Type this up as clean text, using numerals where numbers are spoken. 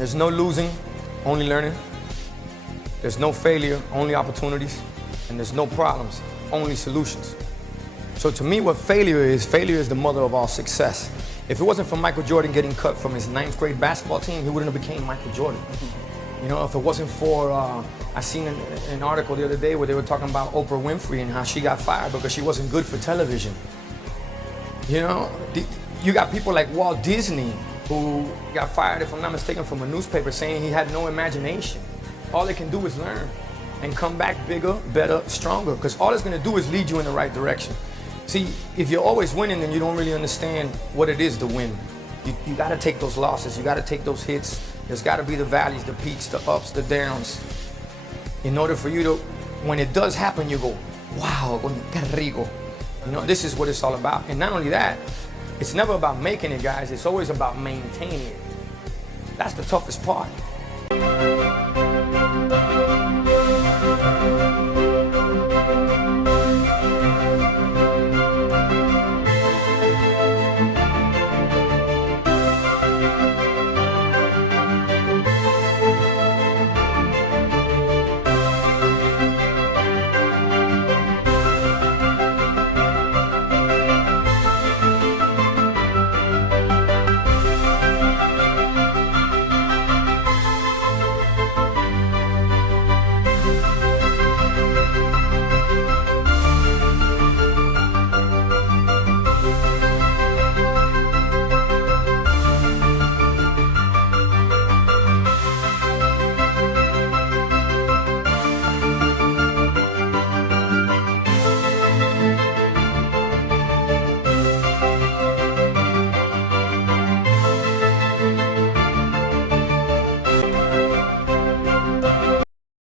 There's no losing, only learning. There's no failure, only opportunities. And there's no problems, only solutions. So to me, what failure is the mother of all success. If it wasn't for Michael Jordan getting cut from his 9th grade basketball team, he wouldn't have became Michael Jordan. You know, if it wasn't for, I seen an article the other day where they were talking about Oprah Winfrey and how she got fired because she wasn't good for television. You know, you got people like Walt Disney who got fired, if I'm not mistaken, from a newspaper saying he had no imagination. All they can do is learn and come back bigger, better, stronger, because all it's gonna do is lead you in the right direction. See, if you're always winning, then you don't really understand what it is to win. You gotta take those losses, you gotta take those hits. There's gotta be the valleys, the peaks, the ups, the downs. In order for you to, when it does happen, you go, wow, qué rico. You know, this is what it's all about. And not only that, it's never about making it, guys. It's always about maintaining it. That's the toughest part.